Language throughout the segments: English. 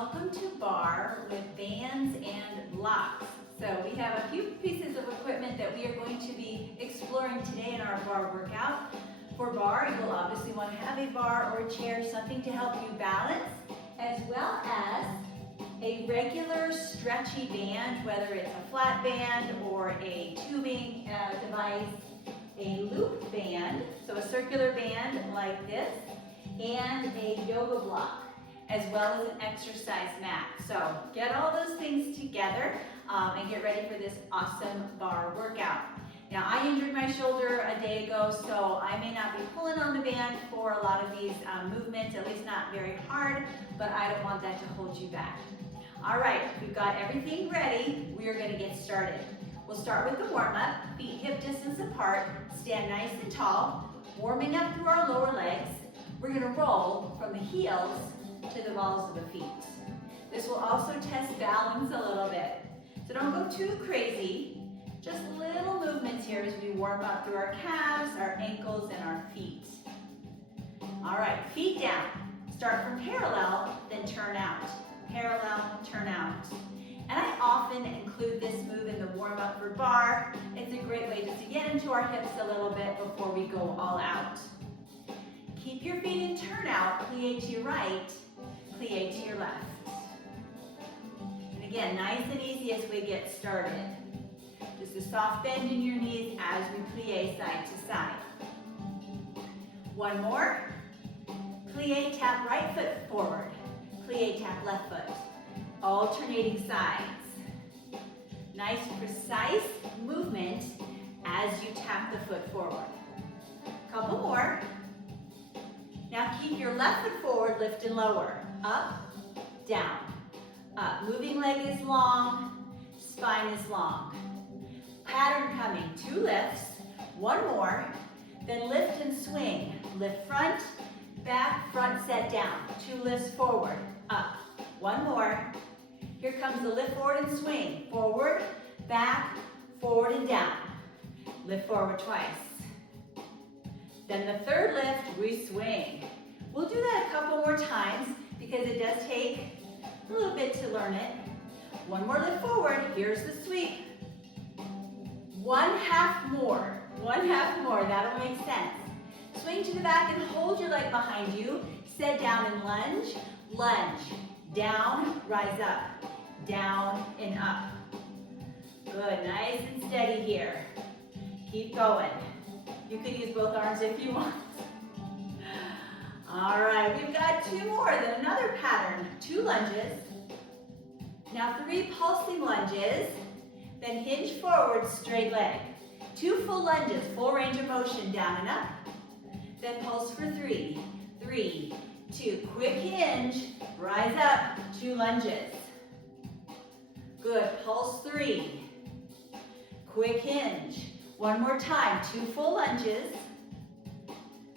Welcome to Barre with bands and blocks. So we have a few pieces of equipment that we are going to be exploring today in our Barre workout. For Barre, you'll obviously want to have a bar or a chair, something to help you balance, as well as a regular stretchy band, whether it's a flat band or a tubing device, a loop band, so a circular band like this, and a yoga block, as well as an exercise mat. So get all those things together and get ready for this awesome Barre workout. Now, I injured my shoulder a day ago, so I may not be pulling on the band for a lot of these movements, at least not very hard, but I don't want that to hold you back. All right, we've got everything ready. We are gonna get started. We'll start with the warm-up, feet hip distance apart, stand nice and tall, warming up through our lower legs. We're gonna roll from the heels to the balls of the feet. This will also test balance a little bit. So don't go too crazy. Just little movements here as we warm up through our calves, our ankles, and our feet. All right, feet down. Start from parallel, then turn out. Parallel, turn out. And I often include this move in the warm-up for Barre. It's a great way just to get into our hips a little bit before we go all out. Keep your feet in turnout, plie to your right, plie to your left. And again, nice and easy as we get started. Just a soft bend in your knees as we plie side to side. One more. Plie, tap right foot forward. Plie, tap left foot. Alternating sides. Nice, precise movement as you tap the foot forward. Couple more. Now keep your left foot forward, lift and lower. Up, down, up. Moving leg is long, spine is long. Pattern coming, 2 lifts, 1 more, then lift and swing. Lift front, back, front set down. 2 lifts forward, up. 1 more. Here comes the lift forward and swing. Forward, back, forward and down. Lift forward twice. Then the third lift, we swing. We'll do that a couple more times because it does take a little bit to learn it. 1 more lift forward, here's the sweep. 1/2 more, 1/2 more, that'll make sense. Swing to the back and hold your leg behind you. Set down and lunge, lunge. Down, rise up, down and up. Good, nice and steady here. Keep going. You could use both arms if you want. All right, we've got 2 more, then another pattern. 2 lunges. Now 3 pulsing lunges, then hinge forward, straight leg. 2 full lunges, full range of motion, down and up. Then pulse for 3, 3, 2. Quick hinge, rise up, 2 lunges. Good, pulse 3. Quick hinge. 1 more time, 2 full lunges,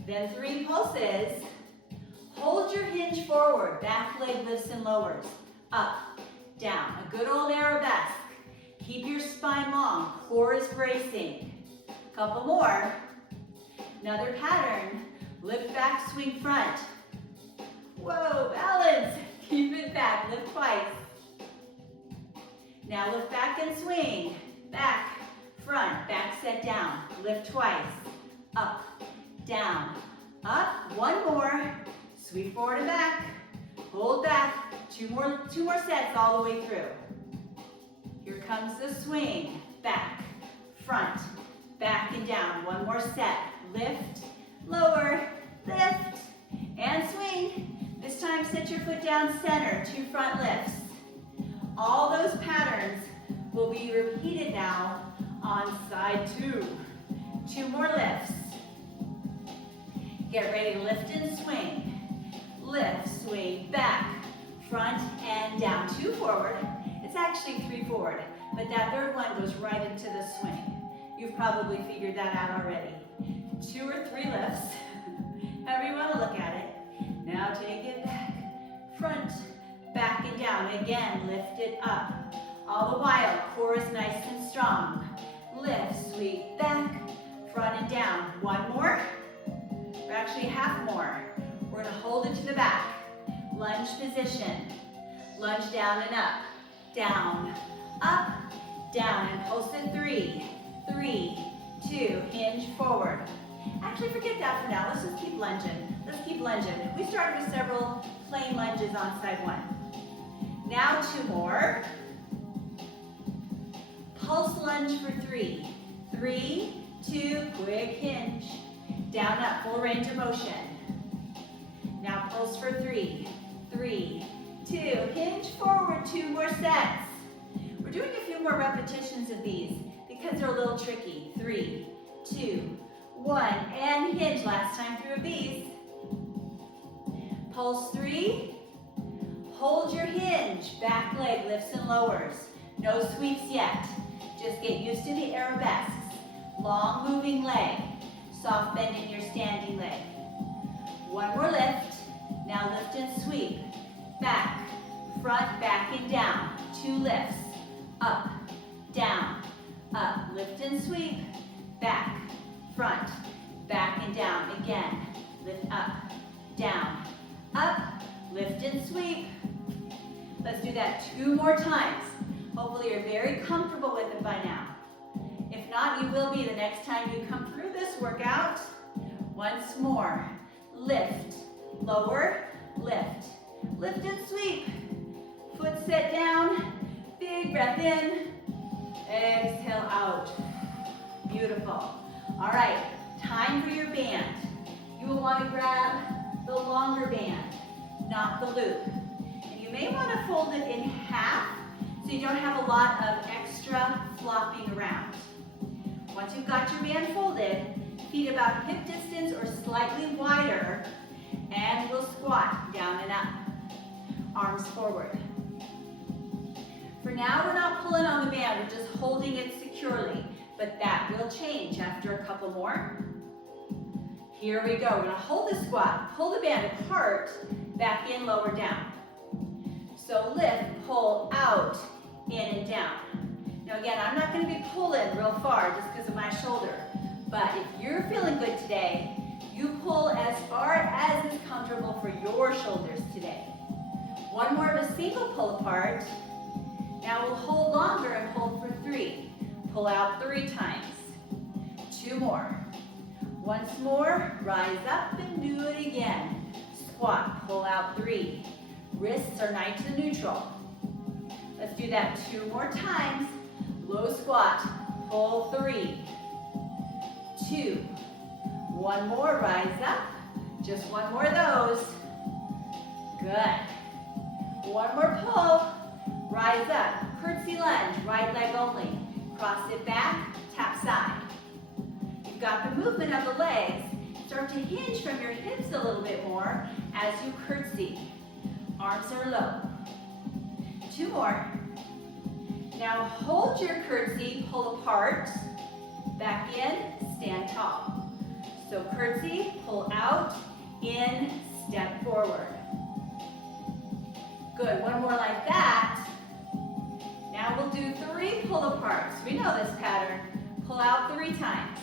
then 3 pulses. Hold your hinge forward, back leg lifts and lowers, up, down, a good old arabesque. Keep your spine long, core is bracing. Couple more. Another pattern, lift back, swing front. Whoa, balance, keep it back, lift twice. Now lift back and swing, back, front, back set down, lift twice, up, down, up, 1 more, sweep forward and back, hold back, 2 more sets all the way through. Here comes the swing, back, front, back and down, 1 more set, lift, lower, lift, and swing. This time set your foot down center, 2 front lifts. All those patterns will be repeated now on side 2. 2 more lifts. Get ready to lift and swing. Lift, swing, back, front, and down. 2 forward. It's actually 3 forward, but that third one goes right into the swing. You've probably figured that out already. 2 or 3 lifts. However you want to look at it. Now take it back, front, back and down. Again, lift it up. All the while, core is nice and strong. Lift, sweep back, front and down. 1 more, or actually 1/2 more. We're gonna hold it to the back. Lunge position. Lunge down and up. Down, up, down, and pulse to 3, 3, 2, hinge forward. Actually, forget that for now. Let's just keep lunging. Let's keep lunging. We started with several plain lunges on side 1. Now 2 more. Pulse lunge for 3, 3, 2, quick hinge. Down, up, full range of motion. Now pulse for 3, 3, 2, hinge forward, 2 more sets. We're doing a few more repetitions of these because they're a little tricky. 3, 2, 1, and hinge. Last time through of these. Pulse 3, hold your hinge. Back leg lifts and lowers. No sweeps yet. Just get used to the arabesques. Long moving leg. Soft bend in your standing leg. 1 more lift. Now lift and sweep. Back, front, back and down. 2 lifts. Up, down, up. Lift and sweep. Back, front, back and down. Again. Lift up, down, up. Lift and sweep. Let's do that 2 more times. Hopefully you're very comfortable with it by now. If not, you will be the next time you come through this workout. Once more. Lift, lower, lift. Lift and sweep. Foot set down. Big breath in. Exhale out. Beautiful. All right, time for your band. You will want to grab the longer band, not the loop. And you may want to fold it in half so you don't have a lot of extra flopping around. Once you've got your band folded, feet about hip distance or slightly wider, and we'll squat down and up. Arms forward. For now, we're not pulling on the band, we're just holding it securely, but that will change after a couple more. Here we go. We're gonna hold the squat, pull the band apart, back in, lower down. So lift, pull out, in and down. Now again, I'm not gonna be pulling real far just because of my shoulder, but if you're feeling good today, you pull as far as is comfortable for your shoulders today. 1 more of a single pull apart. Now we'll hold longer and hold for 3. Pull out 3 times. 2 more. Once more, rise up and do it again. Squat, pull out 3. Wrists are nice to neutral. Let's do that 2 more times. Low squat, pull 3. 2. 1 more, rise up. Just 1 more of those. Good. 1 more pull, rise up. Curtsy lunge, right leg only. Cross it back, tap side. You've got the movement of the legs. Start to hinge from your hips a little bit more as you curtsy. Arms are low. 2 more. Now hold your curtsy, pull apart, back in, stand tall. So curtsy, pull out, in, step forward. Good, 1 more like that. Now we'll do 3 pull aparts. We know this pattern. Pull out 3 times,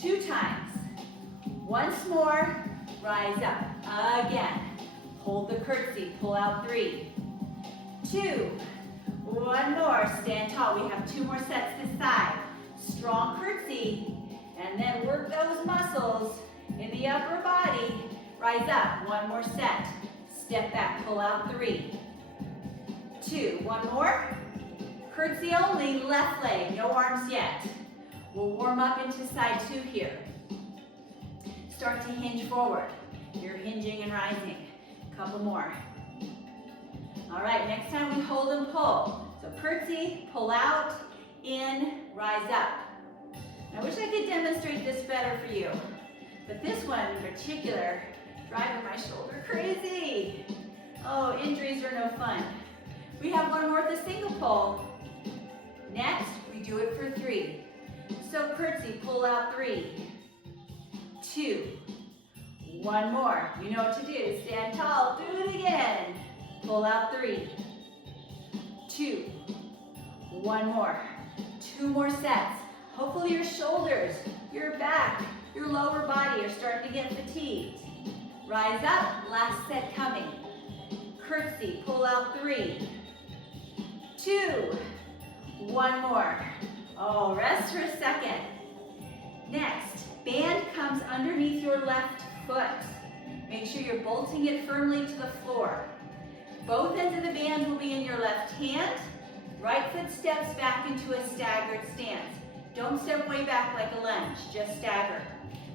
2 times. Once more, rise up. Again, hold the curtsy, pull out 3, 2, 1 more, stand tall. We have 2 more sets this side. Strong curtsy, and then work those muscles in the upper body. Rise up, 1 more set. Step back, pull out 3, 2, 1 more. Curtsy only, left leg, no arms yet. We'll warm up into side 2 here. Start to hinge forward. You're hinging and rising. Couple more. All right, next time we hold and pull. So curtsy, pull out, in, rise up. I wish I could demonstrate this better for you, but this one in particular, driving my shoulder crazy. Oh, injuries are no fun. We have 1 more with a single pull. Next, we do it for 3. So curtsy, pull out 3, 2, 1 more. You know what to do. Stand tall, do it again. Pull out 3, 2, 1 more. 2 more sets. Hopefully your shoulders, your back, your lower body are starting to get fatigued. Rise up, last set coming. curtsy, pull out 3, 2, 1 more. Oh, rest for a second. Next, band comes underneath your left foot. Make sure you're bolting it firmly to the floor. Both ends of the band will be in your left hand. Right foot steps back into a staggered stance. Don't step way back like a lunge, just stagger.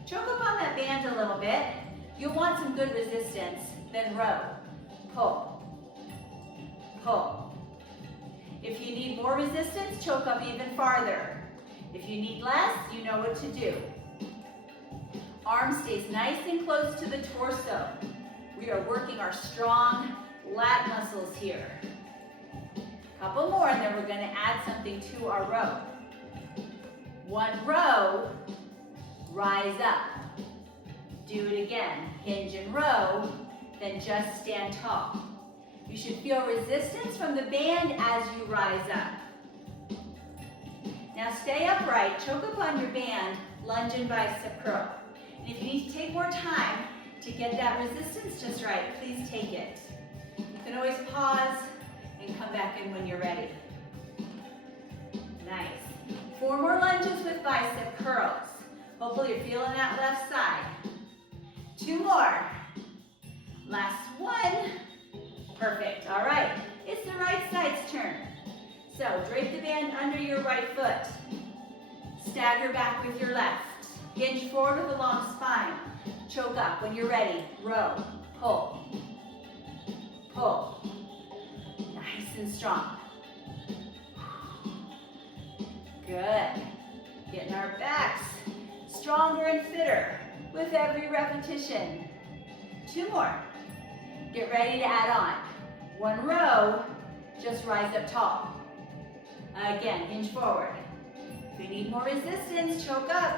Choke up on that band a little bit. You'll want some good resistance, then row. Pull, pull. If you need more resistance, choke up even farther. If you need less, you know what to do. Arm stays nice and close to the torso. We are working our strong lat muscles here. Couple more, and then we're going to add something to our row. 1 row, rise up. Do it again. Hinge and row, then just stand tall. You should feel resistance from the band as you rise up. Now stay upright, choke up on your band, lunge and bicep curl. And if you need to take more time to get that resistance just right, please take it. You can always pause and come back in when you're ready. Nice. 4 more lunges with bicep curls. Hopefully you're feeling that left side. 2 more. Last 1. Perfect. All right. It's the right side's turn. So drape the band under your right foot. Stagger back with your left. Hinge forward with a long spine. Choke up when you're ready. Row. Pull. Pull. Nice and strong. Good. Getting our backs stronger and fitter with every repetition. 2 more. Get ready to add on. 1 row, just rise up tall. Again, hinge forward. If you need more resistance, choke up.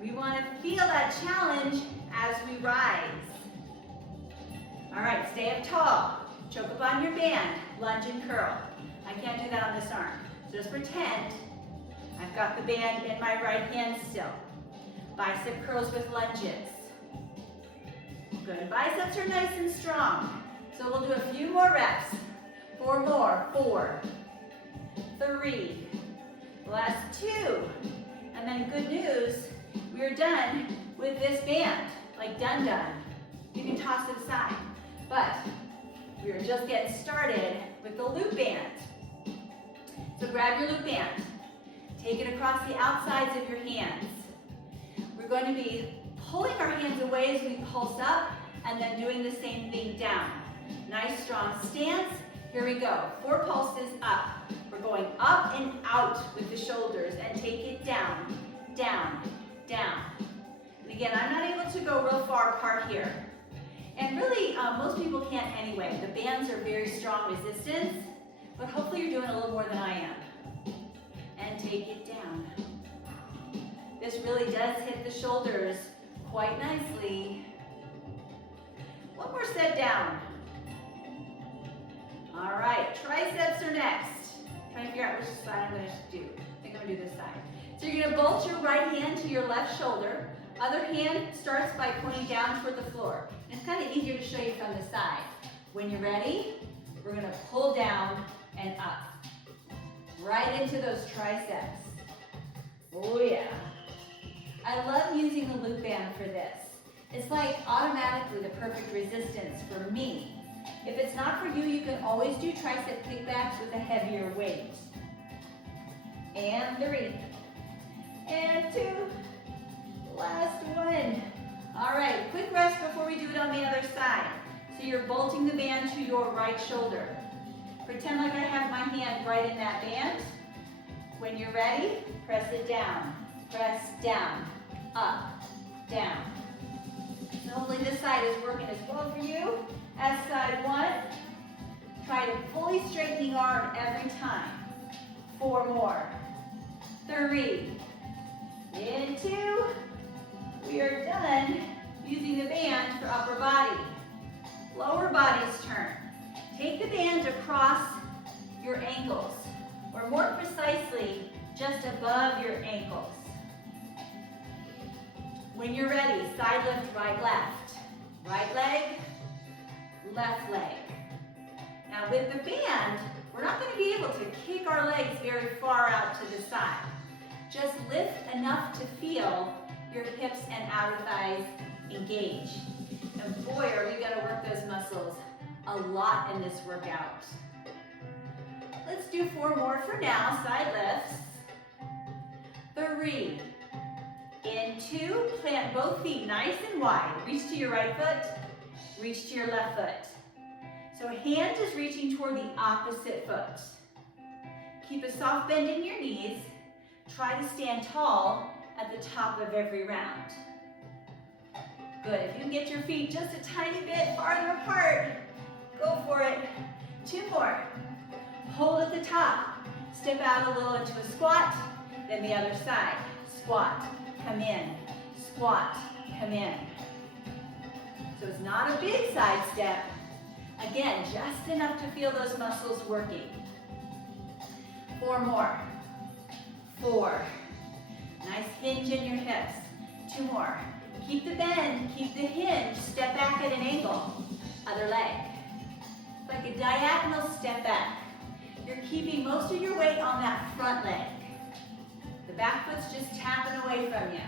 We want to feel that challenge as we rise. All right, stay up tall. Choke up on your band, lunge and curl. I can't do that on this arm. So just pretend I've got the band in my right hand still. Bicep curls with lunges. Good, biceps are nice and strong. So we'll do a few more reps. 4 more, 4, 3, last 2. And then good news, we're done with this band, like done. You can toss it aside. But we're just getting started with the loop band. So grab your loop band. Take it across the outsides of your hands. We're going to be pulling our hands away as we pulse up and then doing the same thing down. Nice strong stance. Here we go. 4 pulses up. We're going up and out with the shoulders and take it down, down, down. And again, I'm not able to go real far apart here. And really, most people can't anyway. The bands are very strong resistance, but hopefully you're doing a little more than I am. And take it down. This really does hit the shoulders quite nicely. 1 more set down. All right, triceps are next. Trying to figure out which side I'm going to do. I think I'm going to do this side. So you're going to bolt your right hand to your left shoulder. Other hand starts by pointing down toward the floor. And it's kind of easier to show you from the side. When you're ready, we're going to pull down and up. Right into those triceps. Oh yeah. I love using the loop band for this. It's like automatically the perfect resistance for me. If it's not for you, you can always do tricep kickbacks with a heavier weight. And 3. And 2. Last 1. All right, quick rest before we do it on the other side. So you're bolting the band to your right shoulder. Pretend like I have my hand right in that band. When you're ready, press it down. Press down, up, down. So hopefully this side is working as well for you as side 1. Try to fully straighten the arm every time. 4 more. 3. And 2. We are done using the band for upper body. Lower body's turn. Take the band across your ankles, or more precisely, just above your ankles. When you're ready, side lift, right, left. Right leg, left leg. Now with the band, we're not going to be able to kick our legs very far out to the side. Just lift enough to feel your hips and outer thighs engage. And boy, are we going to work those muscles a lot in this workout. Let's do 4 more for now, side lifts. 3. In 2, plant both feet nice and wide. Reach to your right foot, reach to your left foot. So hand is reaching toward the opposite foot. Keep a soft bend in your knees. Try to stand tall at the top of every round. Good, if you can get your feet just a tiny bit farther apart, go for it. 2 more. Hold at the top. Step out a little into a squat, then the other side. Squat, come in, squat, come in. So it's not a big side step. Again, just enough to feel those muscles working. 4 more. 4. Nice hinge in your hips. 2 more. Keep the bend, keep the hinge, step back at an angle. Other leg. It's like a diagonal step back. You're keeping most of your weight on that front leg. The back foot's just tapping away from you.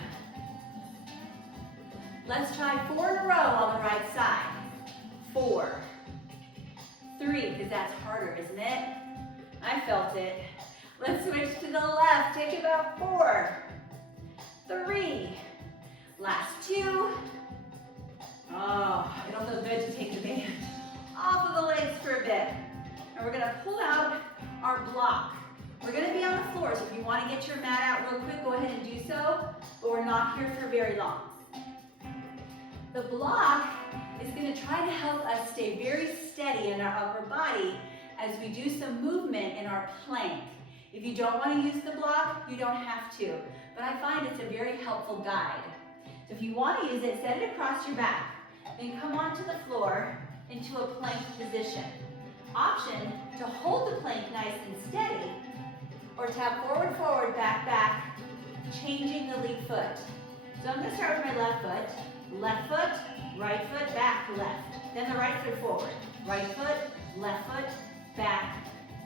Let's try 4 in a row on the right side. 4. 3, because that's harder, isn't it? I felt it. Let's switch to the left. Take about 4. 3. Last 2. Oh, it'll feel good to take the band off of the legs for a bit. And we're gonna pull out our block. We're gonna be on the floor, so if you wanna get your mat out real quick, go ahead and do so, but we're not here for very long. The block is gonna try to help us stay very steady in our upper body as we do some movement in our plank. If you don't wanna use the block, you don't have to, but I find it's a very helpful guide. So if you wanna use it, set it across your back, then come onto the floor into a plank position. Option to hold the plank nice and steady, or tap forward, forward, back, back, changing the lead foot. So I'm gonna start with my left foot, right foot, back, left. Then the right foot forward, right foot, left foot, back,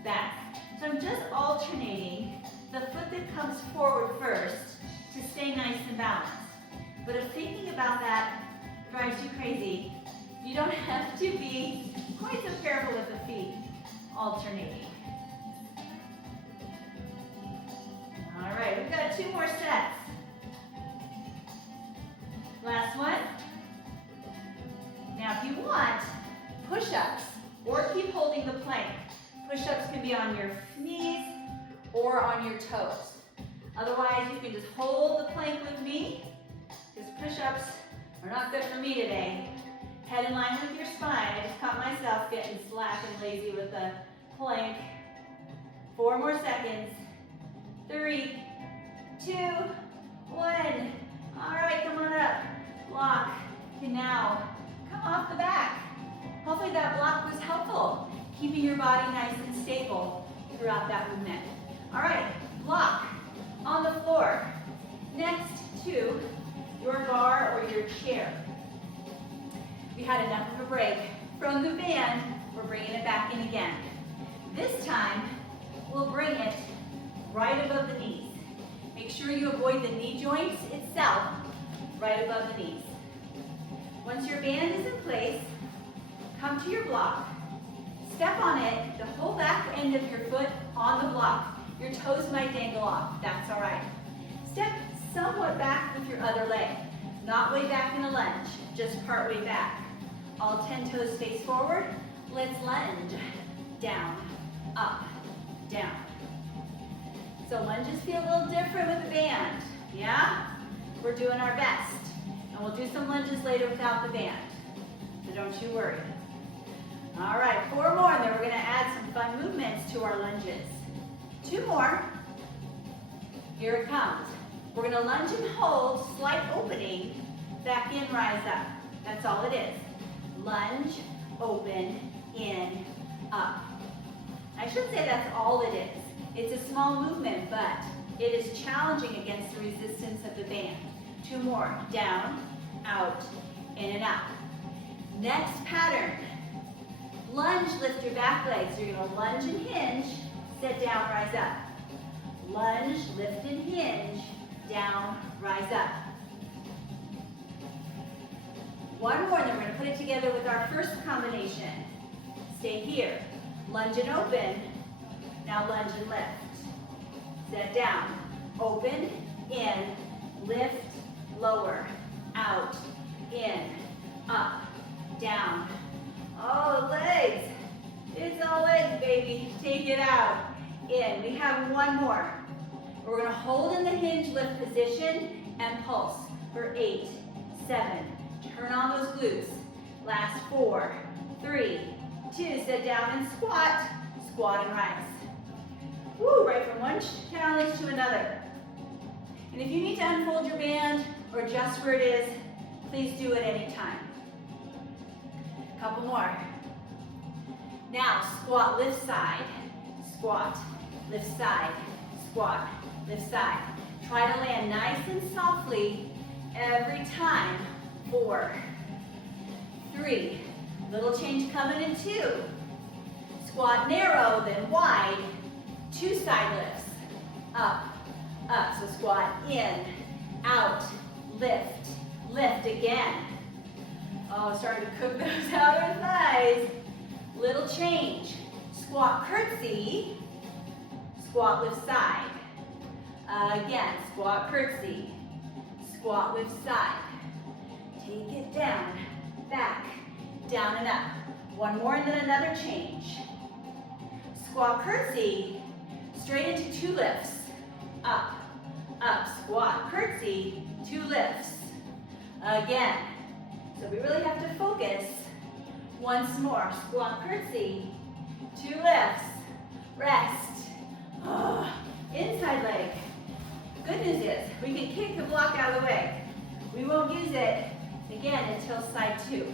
back. So I'm just alternating the foot that comes forward first to stay nice and balanced. But if thinking about that drives you crazy, you don't have to be quite so careful with the feet alternating. All right, we've got 2 more sets. Last one. Now if you want, push-ups, or keep holding the plank. Push-ups can be on your knees or on your toes. Otherwise, you can just hold the plank with me, because push-ups are not good for me today. Head in line with your spine. I just caught myself getting slack and lazy with the plank. 4 more seconds. 3, 2, 1. All right, come on up. Block can now come off the back. Hopefully that block was helpful, keeping your body nice and stable throughout that movement. All right, block on the floor next to your bar or your chair. We had enough of a break from the band. We're bringing it back in again. This time, we'll bring it right above the knees. Make sure you avoid the knee joints itself, right above the knees. Once your band is in place, come to your block. Step on it, the whole back end of your foot on the block. Your toes might dangle off, that's all right. Step somewhat back with your other leg. Not way back in a lunge, just part way back. All 10 toes face forward. Let's lunge. Down, up, down. So lunges feel a little different with the band, yeah? We're doing our best. And we'll do some lunges later without the band, so don't you worry. All right, 4 more, and then we're gonna add some fun movements to our lunges. 2 more. Here it comes. We're gonna lunge and hold, slight opening, back in, rise up. That's all it is. Lunge, open, in, up. I should say that's all it is. It's a small movement, but it is challenging against the resistance of the band. 2 more. Down, out, in and out. Next pattern. Lunge, lift your back leg. So you're gonna lunge and hinge, sit down, rise up. Lunge, lift and hinge, down, rise up. One more, and then we're gonna put it together with our first combination. Stay here. Lunge and open. Now lunge and lift. Set down. Open, in, lift, lower, out, in, up, down. Oh, legs. It's all legs, baby. Take it out. In. We have one more. We're going to hold in the hinge lift position and pulse for 8, 7. Turn on those glutes. Last 4, 3, 2. Sit down and squat. Squat and rise. Woo, right from one challenge to another. And if you need to unfold your band or adjust where it is, please do it anytime. A couple more. Now, squat, lift side, squat, lift side, squat, lift side. Try to land nice and softly every time. 4, 3, little change coming in 2. Squat narrow, then wide, 2 side lifts, up, up. So squat in, out, lift, lift again. Oh, starting to cook those outer thighs. Little change. Squat curtsy, squat lift side. Again, squat curtsy, squat lift side. Take it down, back, down and up. One more and then another change. Squat curtsy, straight into 2 lifts. Up, up, squat, curtsy, 2 lifts. Again. So we really have to focus. Once more, squat, curtsy, 2 lifts. Rest. Oh, inside leg. Good news is we can kick the block out of the way. We won't use it again until side 2.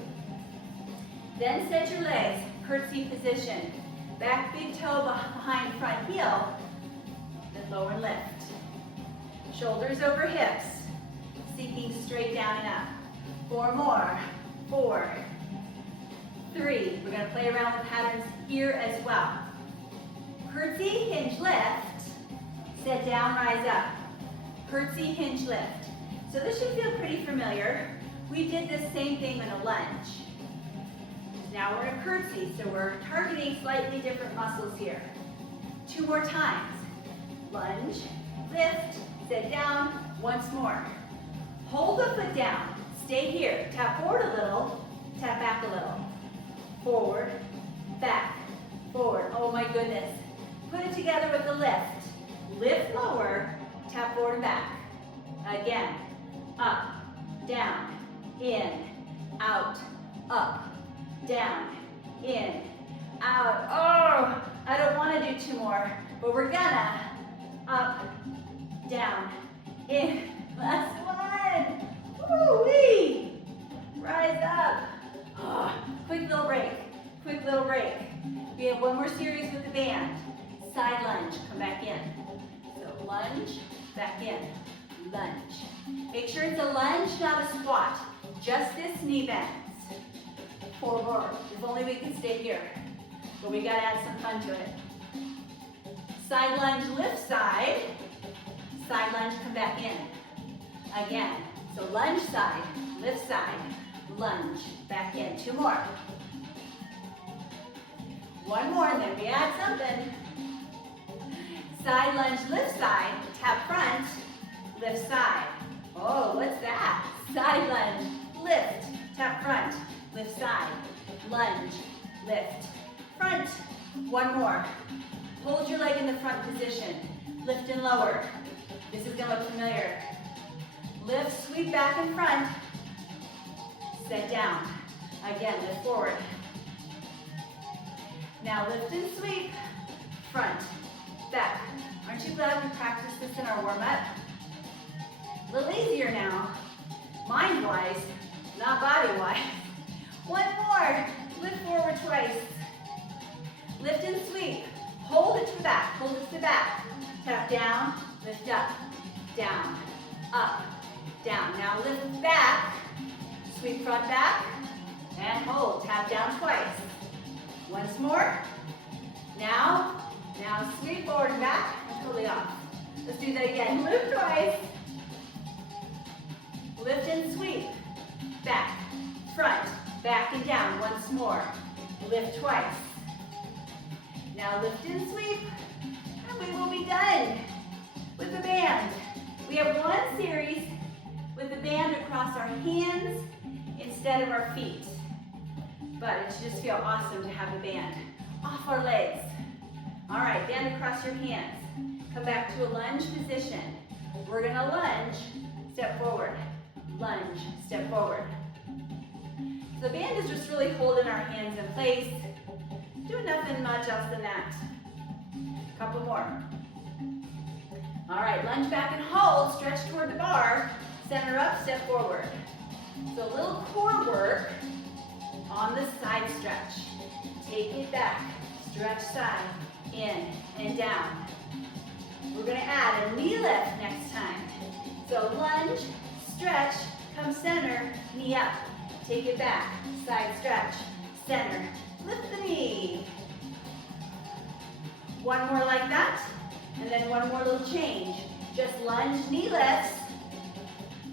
Then set your legs, curtsy position. Back big toe behind front heel. Then lower and lift. Shoulders over hips. Seeking straight down and up. 4 more. 4, 3. We're going to play around with patterns here as well. Curtsy, hinge, lift. Sit down, rise up. Curtsy, hinge, lift. So this should feel pretty familiar. We did this same thing in a lunge. Now we're in a curtsy, so we're targeting slightly different muscles here. 2 more times. Lunge, lift, sit down, once more. Hold the foot down, stay here. Tap forward a little, tap back a little. Forward, back, forward. Oh my goodness. Put it together with the lift. Lift lower, tap forward and back. Again, up, down, in, out, up, down, in, out. Oh, I don't want to do 2 more, but we're gonna. Up, down, in. Last one. Woo-wee. Rise up. Oh, quick little break. Quick little break. We have one more series with the band. Side lunge. Come back in. So lunge, back in. Lunge. Make sure it's a lunge, not a squat. Just this knee bends. 4 more. If only we can stay here. But we gotta add some fun to it. Side lunge, lift side. Side lunge, come back in. Again. So lunge side, lift side, lunge, back in. 2 more. 1 more, and then we add something. Side lunge, lift side, tap front, lift side. Oh, what's that? Side lunge, lift, tap front, lift side, lunge, lift, front. 1 more. Hold your leg in the front position. Lift and lower. This is gonna look familiar. Lift, sweep back and front. Set down. Again, lift forward. Now lift and sweep. Front, back. Aren't you glad we practiced this in our warm-up? A little easier now. Mind-wise, not body-wise. 1 more. Lift forward twice. Lift and sweep. Hold it to the back. Hold it to the back. Tap down, lift up, down, up, down. Now lift back, sweep front back, and hold. Tap down twice. Once more. Now sweep forward and back and pull it off. Let's do that again. Lift twice. Lift and sweep. Back, front, back and down. Once more. Lift twice. Now lift and sweep. And we will be done with the band. We have one series with the band across our hands instead of our feet. But it should just feel awesome to have the band off our legs. All right, band across your hands. Come back to a lunge position. We're gonna lunge, step forward. Lunge, step forward. So the band is just really holding our hands in place. Doing nothing much else than that. Couple more. All right, lunge back and hold, stretch toward the bar. Center up, step forward. So a little core work on the side stretch. Take it back, stretch side, in and down. We're gonna add a knee lift next time. So lunge, stretch, come center, knee up. Take it back, side stretch, center, lift the knee. One more like that, and then one more little change. Just lunge, knee lifts,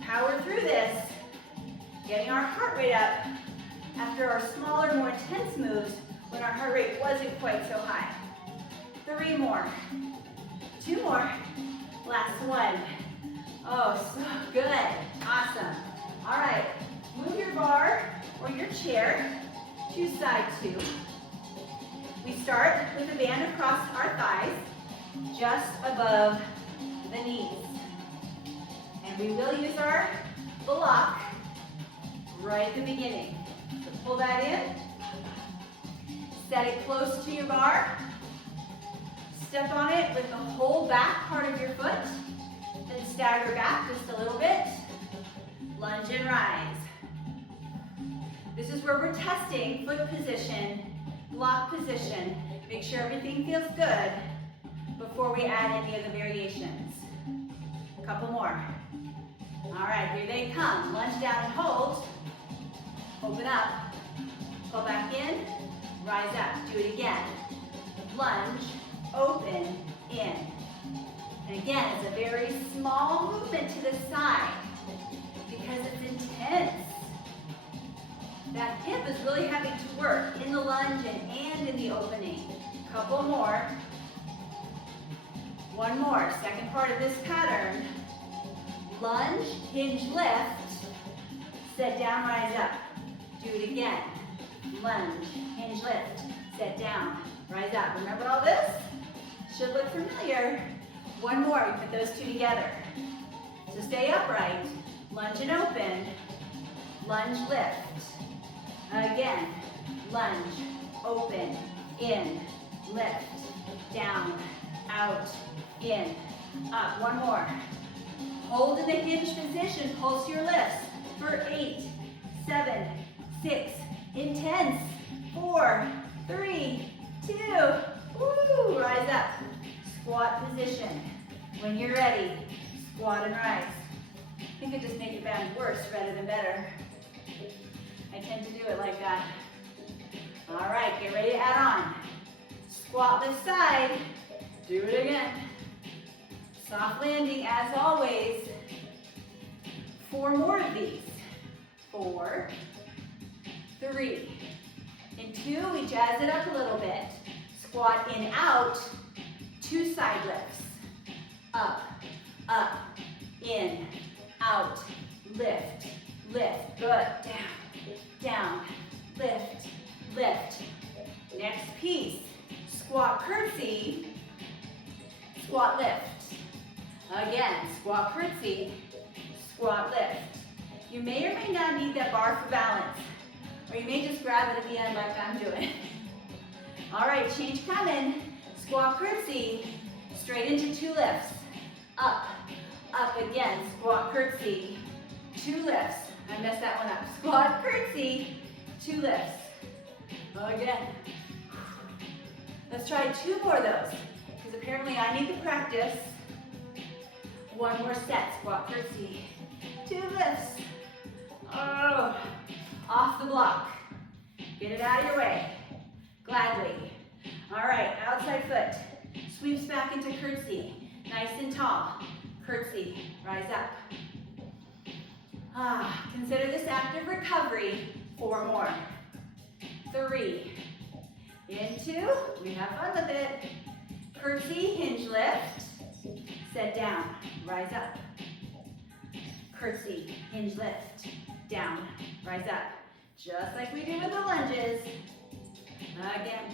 power through this, getting our heart rate up after our smaller, more intense moves when our heart rate wasn't quite so high. 3 more, 2 more, last one. Oh, so good, awesome. All right, move your bar or your chair to side 2. We start with the band across our thighs, just above the knees. And we will use our block right at the beginning. So pull that in, set it close to your bar, step on it with the whole back part of your foot, then stagger back just a little bit, lunge and rise. This is where we're testing foot position, block position. Make sure everything feels good before we add any of the variations. A couple more. All right, here they come. Lunge down and hold. Open up. Pull back in. Rise up. Do it again. Lunge, open, in. And again, it's a very small movement to the side because it's intense. That hip is really having to work in the lunge and in the opening. Couple more. One more, second part of this pattern. Lunge, hinge, lift, set down, rise up. Do it again. Lunge, hinge, lift, set down, rise up. Remember all this? Should look familiar. One more, you put those two together. So stay upright, lunge and open, lunge, lift. Again, lunge, open, in, lift, down, out, in, up. One more. Hold in the hinge position, pulse your lifts for 8, 7, 6, intense, 4, 3, 2, woo, rise up. Squat position. When you're ready, squat and rise. You could just make it bend worse rather than better. I tend to do it like that. All right, get ready to add on. Squat lift side. Do it again. Soft landing as always. 4 more of these. 4, 3. In 2, we jazz it up a little bit. Squat in, out. 2 side lifts. Up, up, in, out, lift, lift. Good. Down, down, lift, lift. Next piece. Squat curtsy, squat lift. Again, squat curtsy, squat lift. You may or may not need that bar for balance, or you may just grab it at the end like I'm doing. All right, change coming. Squat curtsy, straight into 2 lifts. Up, up again, squat curtsy, 2 lifts. I messed that one up. Squat curtsy, 2 lifts. Again. Let's try 2 more of those, because apparently I need to practice. 1 more set, squat curtsy, 2 lifts. Oh, off the block. Get it out of your way. Glad Gladly. All right, outside foot. Sweeps back into curtsy. Nice and tall. Curtsy, rise up. Consider this active recovery. 4 more. 3. Into, we have fun with it. Curtsy, hinge lift. Set down, rise up. Curtsy, hinge lift. Down, rise up. Just like we do with the lunges. Again.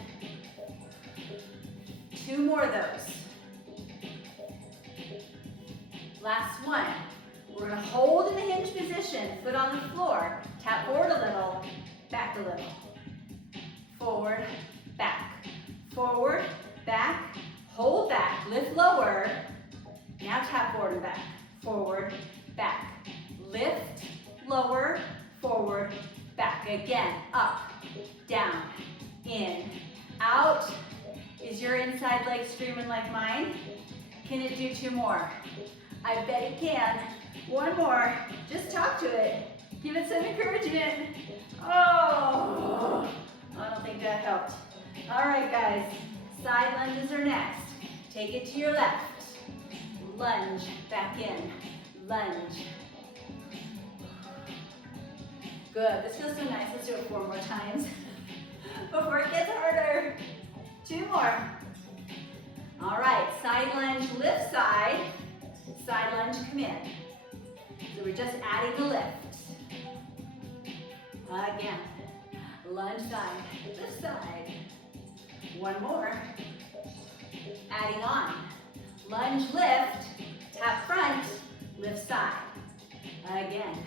2 more of those. Last one. We're going to hold in the hinge position, foot on the floor. Tap forward a little, back a little. Forward, back. Forward, back. Hold back, lift lower. Now tap forward and back. Forward, back. Lift, lower, forward, back. Again, up, down, in, out. Is your inside leg screaming like mine? Can it do 2 more? I bet it can. 1 more. Just talk to it. Give it some encouragement. Oh, I don't think that helped. All right, guys. Side lunges are next. Take it to your left. Lunge, back in. Lunge. Good. This feels so nice. Let's do it 4 more times before it gets harder. 2 more. All right, side lunge, lift side. Side lunge, come in. So we're just adding the lift. Again, lunge side, lift side. 1 more. Adding on. Lunge, lift, tap front, lift side. Again,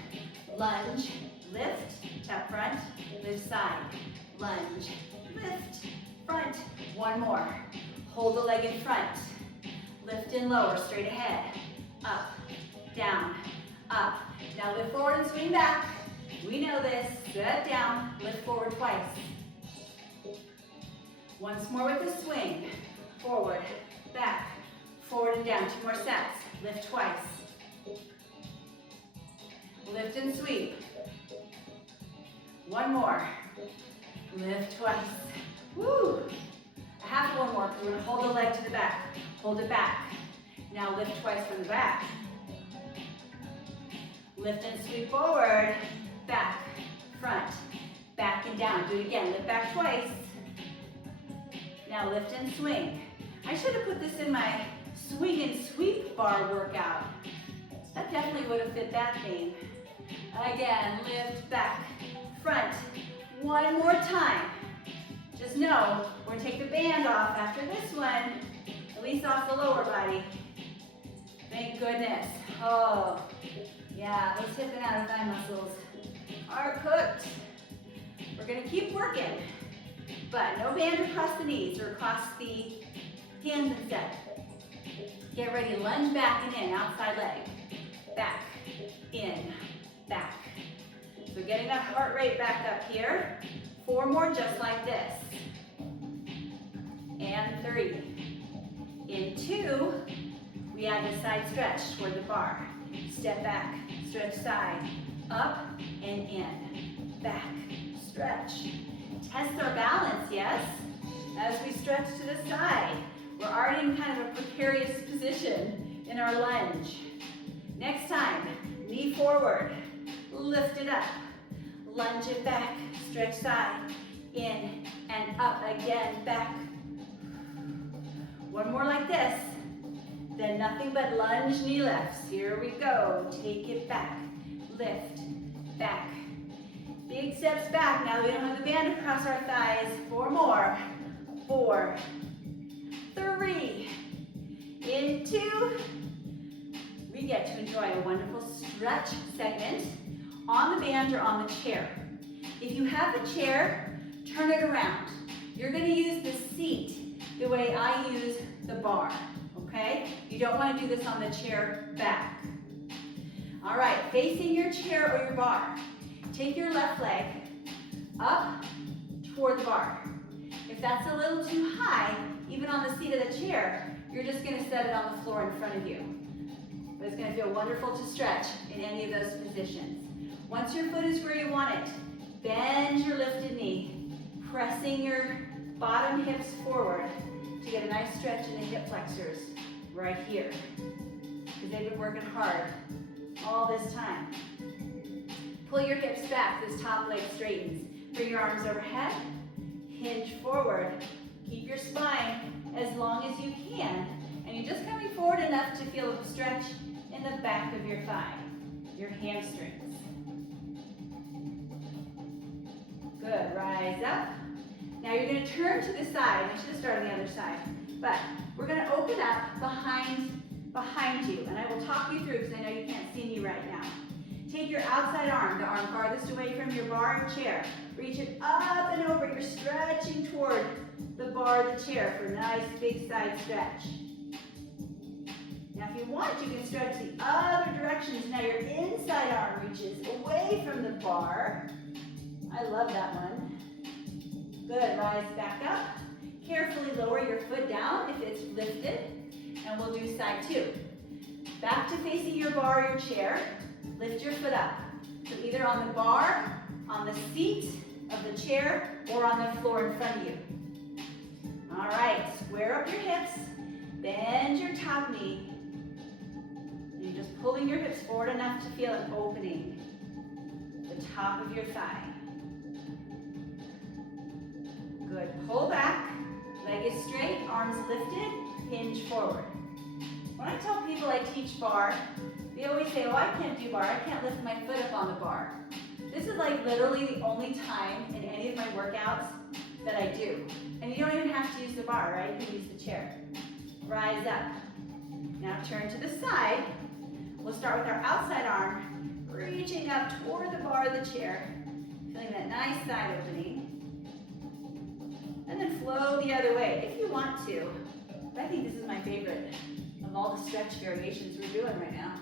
lunge, lift, tap front, lift side. Lunge, lift, front. 1 more. Hold the leg in front. Lift and lower, straight ahead. Up, down, up. Now lift forward and swing back. We know this. Set down, lift forward twice. Once more with the swing. Forward, back, forward and down. 2 more sets. Lift twice. Lift and sweep. 1 more. Lift twice. Woo! I have 1 more because we're going to hold the leg to the back. Hold it back. Now lift twice from the back. Lift and sweep forward. Back, front, back and down. Do it again. Lift back twice. Now lift and swing. I should have put this in my swing and sweep bar workout. That definitely would have fit that theme. Again, lift back, front. 1 more time. Just know, we're going to take the band off after this one, at least off the lower body. Thank goodness. Oh, yeah, those hip and outer thigh muscles are cooked. We're going to keep working, but no band across the knees or across the hands instead. Get ready, lunge back and in, outside leg. Back, in, back. So getting that heart rate back up here. 4 more just like this. And 3. In 2, we add a side stretch toward the bar. Step back, stretch side, up and in. Back, stretch. Test our balance, yes? As we stretch to the side. We're already in kind of a precarious position in our lunge. Next time, knee forward, lift it up. Lunge it back, stretch side, in and up again, back. 1 more like this. Then nothing but lunge knee lifts. Here we go. Take it back, lift, back. Big steps back. Now we don't have the band across our thighs. 4 more. 4, 3, in 2. We get to enjoy a wonderful stretch segment on the band or on the chair. If you have the chair, turn it around. You're going to use the seat the way I use the bar, okay? You don't want to do this on the chair back. All right, facing your chair or your bar. Take your left leg up toward the bar. If that's a little too high, even on the seat of the chair, you're just going to set it on the floor in front of you. But it's going to feel wonderful to stretch in any of those positions. Once your foot is where you want it, bend your lifted knee, pressing your bottom hips forward to get a nice stretch in the hip flexors right here. Because they've been working hard all this time. Pull your hips back, this top leg straightens. Bring your arms overhead, hinge forward. Keep your spine as long as you can. And you're just coming forward enough to feel a stretch in the back of your thigh, your hamstrings. Good, rise up. Now you're going to turn to the side. I should have started on the other side. But we're going to open up behind you. And I will talk you through because I know you can't see me right now. Take your outside arm, the arm farthest away from your bar or chair. Reach it up and over. You're stretching toward the bar or the chair for a nice big side stretch. Now if you want, you can stretch the other directions. Now your inside arm reaches away from the bar. I love that one. Good, rise back up. Carefully lower your foot down if it's lifted. And we'll do side two. Back to facing your bar or your chair. Lift your foot up. So either on the bar, on the seat of the chair, or on the floor in front of you. All right, square up your hips. Bend your top knee. And you're just pulling your hips forward enough to feel an opening. The top of your thigh. Good, pull back. Leg is straight, arms lifted, hinge forward. When I tell people I teach bar, they always say, oh, I can't do bar. I can't lift my foot up on the bar. This is like literally the only time in any of my workouts that I do. And you don't even have to use the bar, right? You can use the chair. Rise up. Now turn to the side. We'll start with our outside arm, reaching up toward the bar of the chair, feeling that nice side opening. And then flow the other way if you want to. But I think this is my favorite of all the stretch variations we're doing right now.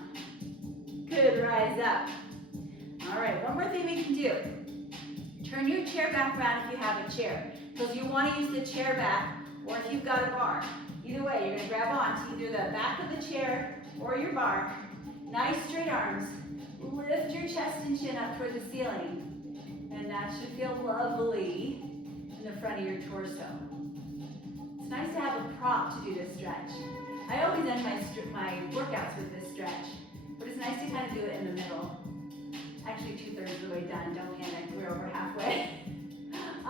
Good, rise up. All right, one more thing we can do. Turn your chair back around if you have a chair. So if you want to use the chair back, or if you've got a bar. Either way, you're going to grab on to either the back of the chair or your bar. Nice straight arms. Lift your chest and chin up toward the ceiling. And that should feel lovely in the front of your torso. It's nice to have a prop to do this stretch. I always end my workouts with this stretch, but it's nice to kind of do it in the middle. Actually, 2/3 of the way done, don't panic, we're over halfway.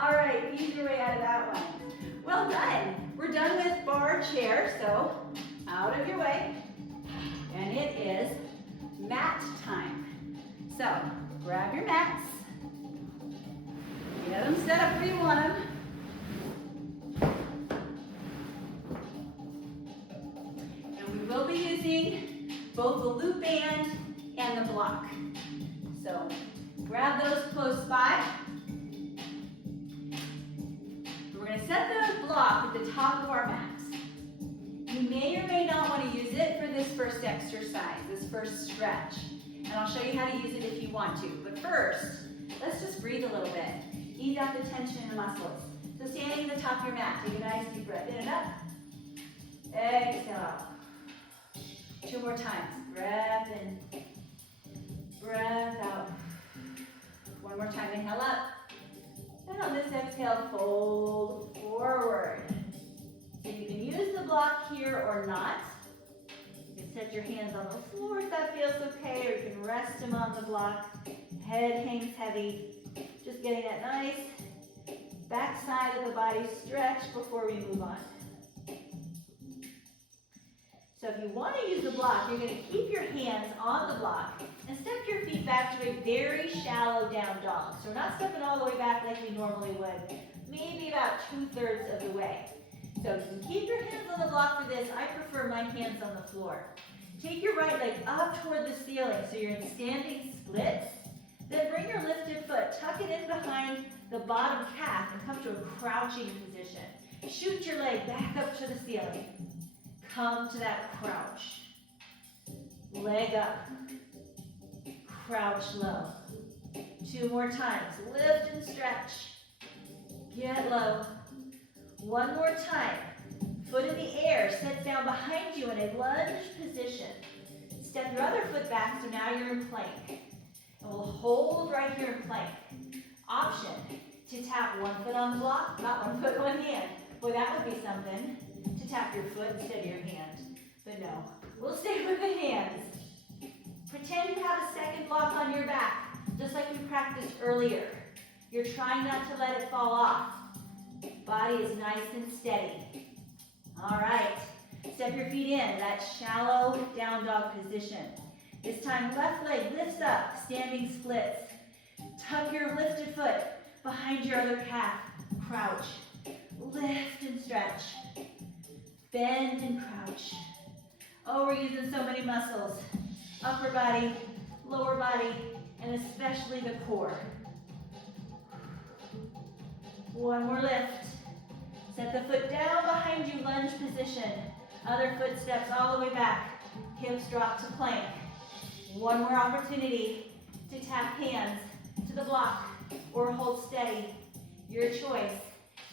All right, ease your way out of that one. Well done. We're done with bar chair, so out of your way. And it is mat time. So grab your mats. Get them set up where you want them. And we will be using both the loop band and the block. So grab those close by. We're going to set the block at the top of our mat. You may or may not want to use it for this first exercise, this first stretch. And I'll show you how to use it if you want to. But first, let's just breathe a little bit. Ease out the tension in the muscles. So standing at the top of your mat, take a nice deep breath in and up. Exhale out. 2 more times. Breath in. Breath out. 1 more time. Inhale up. And on this exhale, fold forward. So you can use the block here or not. You can set your hands on the floor if that feels okay, or you can rest them on the block. Head hangs heavy. Just getting that nice back side of the body stretch before we move on. So if you want to use the block, you're going to keep your hands on the block and step your feet back to a very shallow down dog. So we're not stepping all the way back like we normally would, maybe about 2/3 of the way. So you can keep your hands on the block for this. I prefer my hands on the floor. Take your right leg up toward the ceiling so you're in standing splits. Then bring your lifted foot, tuck it in behind the bottom calf and come to a crouching position. Shoot your leg back up to the ceiling. Come to that crouch. Leg up. Crouch low. 2 more times. Lift and stretch. Get low. 1 more time. Foot in the air. Sets down behind you in a lunge position. Step your other foot back so now you're in plank. And we'll hold right here in plank. Option. to tap one foot on the block, not one foot, one hand. Boy, that would be something, to tap your foot instead of your hand. But no, we'll stay with the hands. Pretend you have a second block on your back, just like we practiced earlier. You're trying not to let it fall off. Body is nice and steady. All right, step your feet in, that shallow down dog position. This time, left leg lifts up, standing splits. Tuck your lifted foot behind your other calf. Crouch, lift and stretch. Bend and crouch. Oh, we're using so many muscles. Upper body, lower body, and especially the core. One more lift. Set the foot down behind you, lunge position. Other foot steps all the way back. Hips drop to plank. One more opportunity to tap hands to the block or hold steady. Your choice.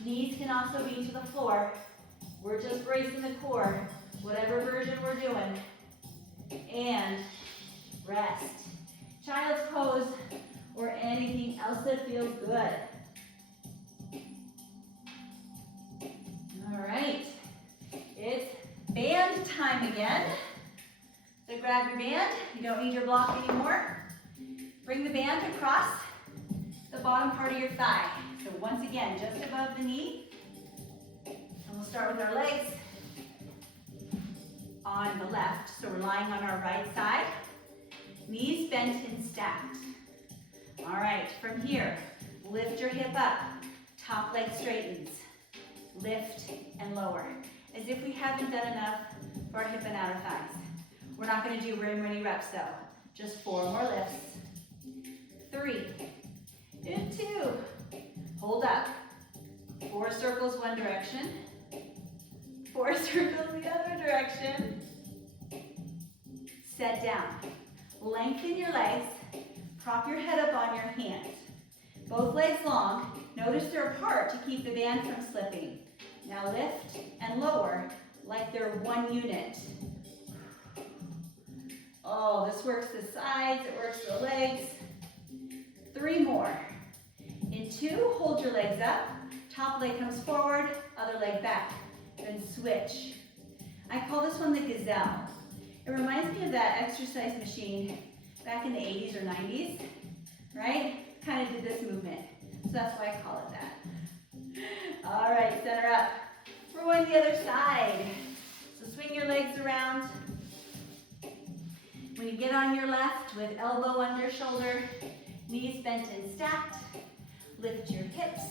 Knees can also be to the floor. We're just bracing the core, whatever version we're doing. And rest. Child's pose or anything else that feels good. All right, it's band time again. So grab your band, you don't need your block anymore. Bring the band across the bottom part of your thigh. So once again, just above the knee. And we'll start with our legs on the left. So we're lying on our right side. Knees bent and stacked. All right, from here, lift your hip up. Top leg straightens. Lift and lower. As if we haven't done enough for our hip and outer thighs. We're not going to do very many reps though. Just 4 more lifts. 3 and 2. Hold up. 4 circles one direction. 4 circles the other direction. Set down. Lengthen your legs. Prop your head up on your hands. Both legs long. Notice they're apart to keep the band from slipping. Now lift and lower like they're one unit. Oh, this works the sides, it works the legs. 3 more. In 2, hold your legs up. Top leg comes forward, other leg back. Then switch. I call this one the gazelle. It reminds me of that exercise machine back in the 80s or 90s, right? Kind of did this movement. So that's why I call it that. All right, center up. We're going the other side. So swing your legs around. When you get on your left with elbow under shoulder, knees bent and stacked, lift your hips,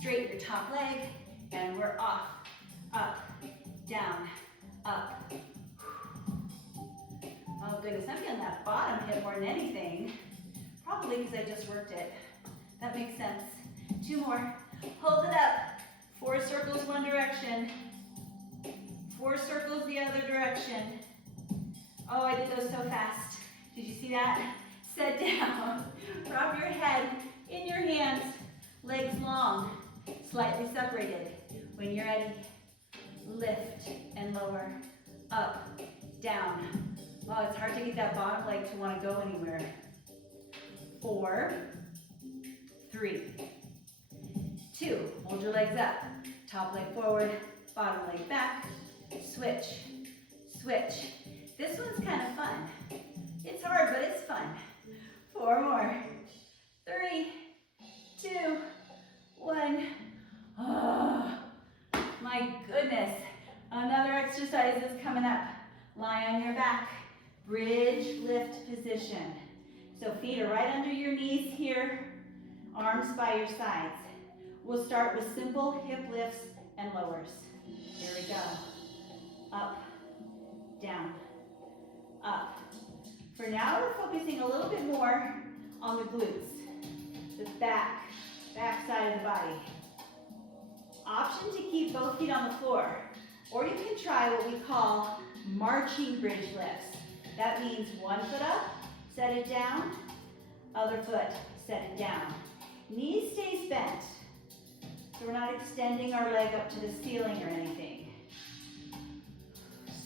straighten your top leg, and we're off, up, down, up. Oh goodness, I'm feeling that bottom hip more than anything. Probably because I just worked it. That makes sense. 2 more. Hold it up. 4 circles one direction. 4 circles the other direction. Oh, I did those so fast. Did you see that? Set down. Prop your head in your hands. Legs long, slightly separated. When you're ready, lift and lower. Up, down. Oh, it's hard to get that bottom leg to want to go anywhere. 4, 3, 2. Hold your legs up. Top leg forward, bottom leg back. Switch, switch. This one's kind of fun. It's hard, but it's fun. 4 more. 3, 2, 1. Oh, my goodness. Another exercise is coming up. Lie on your back. Bridge lift position. So feet are right under your knees here. Arms by your sides. We'll start with simple hip lifts and lowers. Here we go. Up, down, up. For now, we're focusing a little bit more on the glutes, the back side of the body. Option to keep both feet on the floor, or you can try what we call marching bridge lifts. That means one foot up, set it down, other foot, set it down. Knee stays bent, so we're not extending our leg up to the ceiling or anything.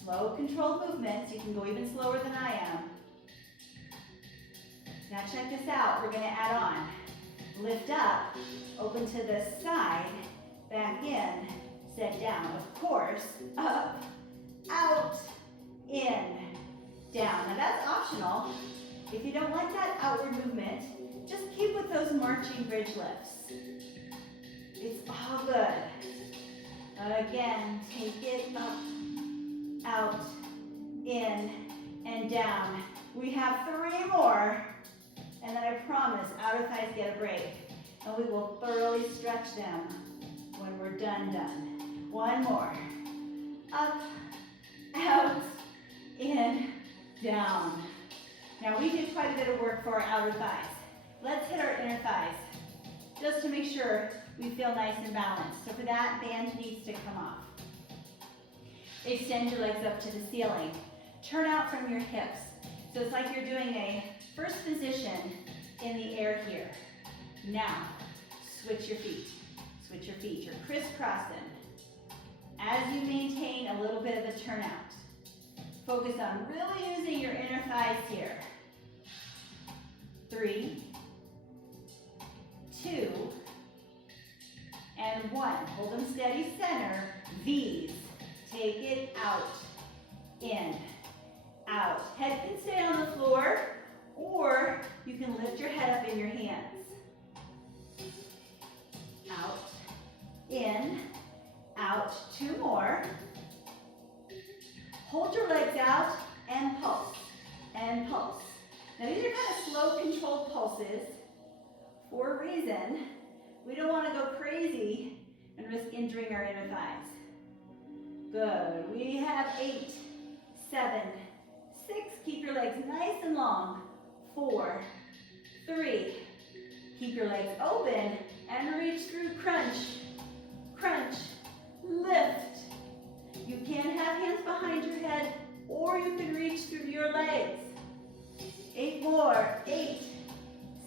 Slow, controlled movements. You can go even slower than I am. Now check this out. We're going to add on. Lift up, Open to the side, back in, set down. Of course, up, out, in, down. Now that's optional. If you don't like that outward movement, just keep with those marching bridge lifts. It's all good. Again, take it up, out, in, and down. We have 3 more, and then I promise outer thighs get a break, and we will thoroughly stretch them when we're done. 1 more. Up, out, in, down. Now we did quite a bit of work for our outer thighs. Let's hit our inner thighs, just to make sure we feel nice and balanced. So for that, band needs to come off. Extend your legs up to the ceiling. Turn out from your hips. So it's like you're doing a first position in the air here. Now, switch your feet. Switch your feet. You're crisscrossing. As you maintain a little bit of a turnout. Focus on really using your inner thighs here. 3, 2, and 1. Hold them steady center. V's. Take it out, in, out. Head can stay on the floor, or you can lift your head up in your hands. Out, in, out. 2 more. Hold your legs out and pulse, and pulse. Now these are kind of slow, controlled pulses for a reason. We don't want to go crazy and risk injuring our inner thighs. Good. We have 8, 7, 6. Keep your legs nice and long. 4, 3. Keep your legs open and reach through. Crunch, crunch, lift. You can have hands behind your head, or you can reach through your legs. 8 more. 8,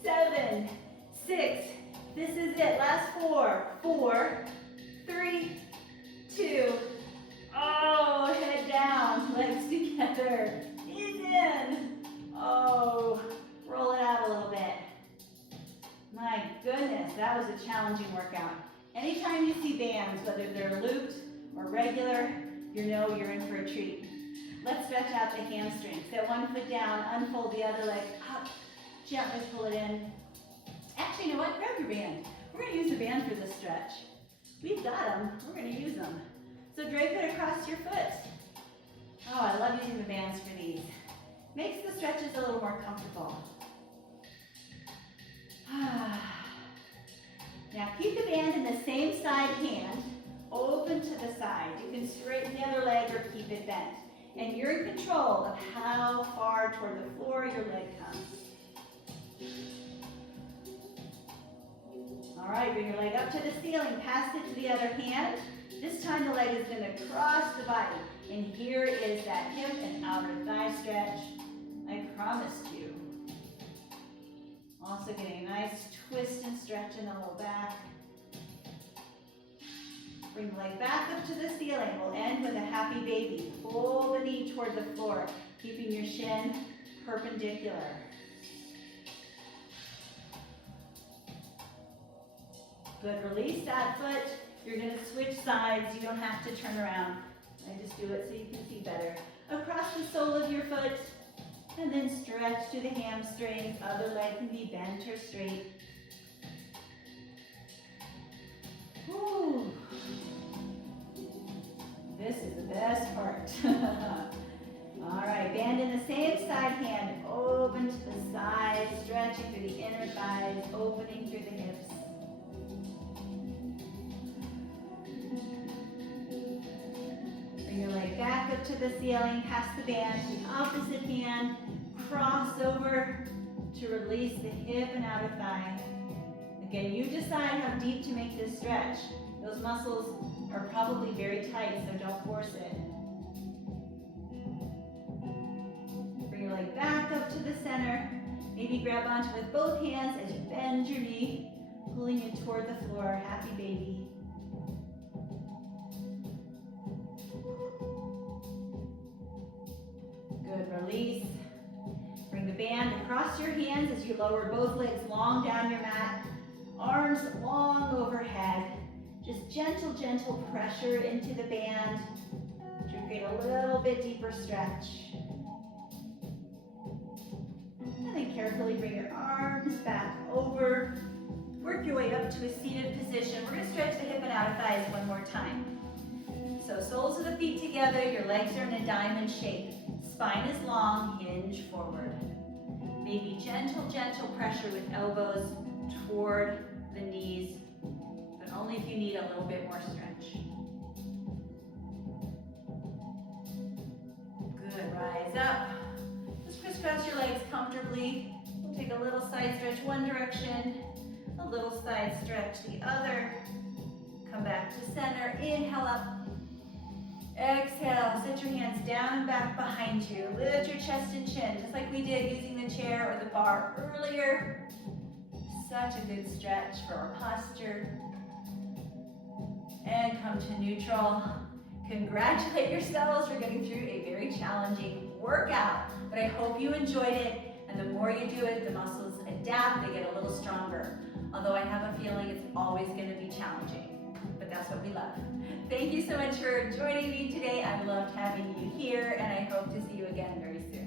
7, 6. This is it. Last 4. 4, 3, 2. Oh, head down, legs together. Ease in. Oh, roll it out a little bit. My goodness, that was a challenging workout. Anytime you see bands, whether they're looped or regular, you know you're in for a treat. Let's stretch out the hamstrings. Set 1 foot down, unfold the other leg up, gently pull it in. Actually, you know what? Grab your band. We're going to use the band for this stretch. We've got them. We're going to use them. So drape it across your foot. Oh, I love using the bands for these. Makes the stretches a little more comfortable. Now keep the band in the same side hand, open to the side. You can straighten the other leg or keep it bent. And you're in control of how far toward the floor your leg comes. All right, bring your leg up to the ceiling, pass it to the other hand. This time the leg is going to cross the body. And here is that hip and outer thigh stretch I promised you. Also getting a nice twist and stretch in the low back. Bring the leg back up to the ceiling. We'll end with a happy baby. Pull the knee toward the floor, keeping your shin perpendicular. Good, release that foot. You're going to switch sides. You don't have to turn around. I just do it so you can see better. Across the sole of your foot, and then stretch to the hamstrings. Other leg can be bent or straight. Whew. This is the best part. All right, band in the same side hand, open to the side, stretching through the inner thighs, opening through the hips. Bring your leg back up to the ceiling, pass the band to the opposite hand, cross over to release the hip and outer thigh. Again, you decide how deep to make this stretch. Those muscles are probably very tight, so don't force it. Bring your leg back up to the center. Maybe grab onto with both hands as you bend your knee, pulling it toward the floor. Happy baby. Good, release. Bring the band across your hands as you lower both legs long down your mat. Arms long overhead. Just gentle, gentle pressure into the band to create a little bit deeper stretch. And then carefully bring your arms back over. Work your way up to a seated position. We're going to stretch the hip and outer thighs one more time. So soles of the feet together, your legs are in a diamond shape. Spine is long, hinge forward. Maybe gentle, gentle pressure with elbows toward the knees, but only if you need a little bit more stretch. Good, rise up. Just crisscross your legs comfortably. We'll take a little side stretch one direction, a little side stretch the other. Come back to center, inhale up. Exhale, set your hands down and back behind you. Lift your chest and chin, just like we did using the chair or the bar earlier. Such a good stretch for our posture. And come to neutral. Congratulate yourselves for getting through a very challenging workout. But I hope you enjoyed it, and the more you do it, the muscles adapt, they get a little stronger. Although I have a feeling it's always going to be challenging. But that's what we love. Thank you so much for joining me today. I loved having you here, and I hope to see you again very soon.